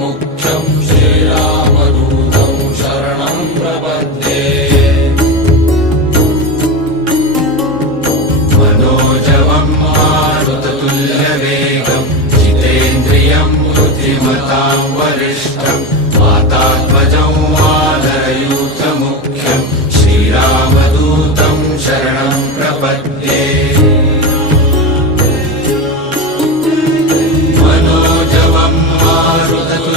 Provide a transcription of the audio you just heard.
मुख्यं श्रीरामदूतं शरणं प्रपद्ये मनोजवं मारुततुल्यवेगं जितेन्द्रियं बुद्धिमतां वरिष्ठं वातात्मजं वानरयूथमुख्यं श्रीराम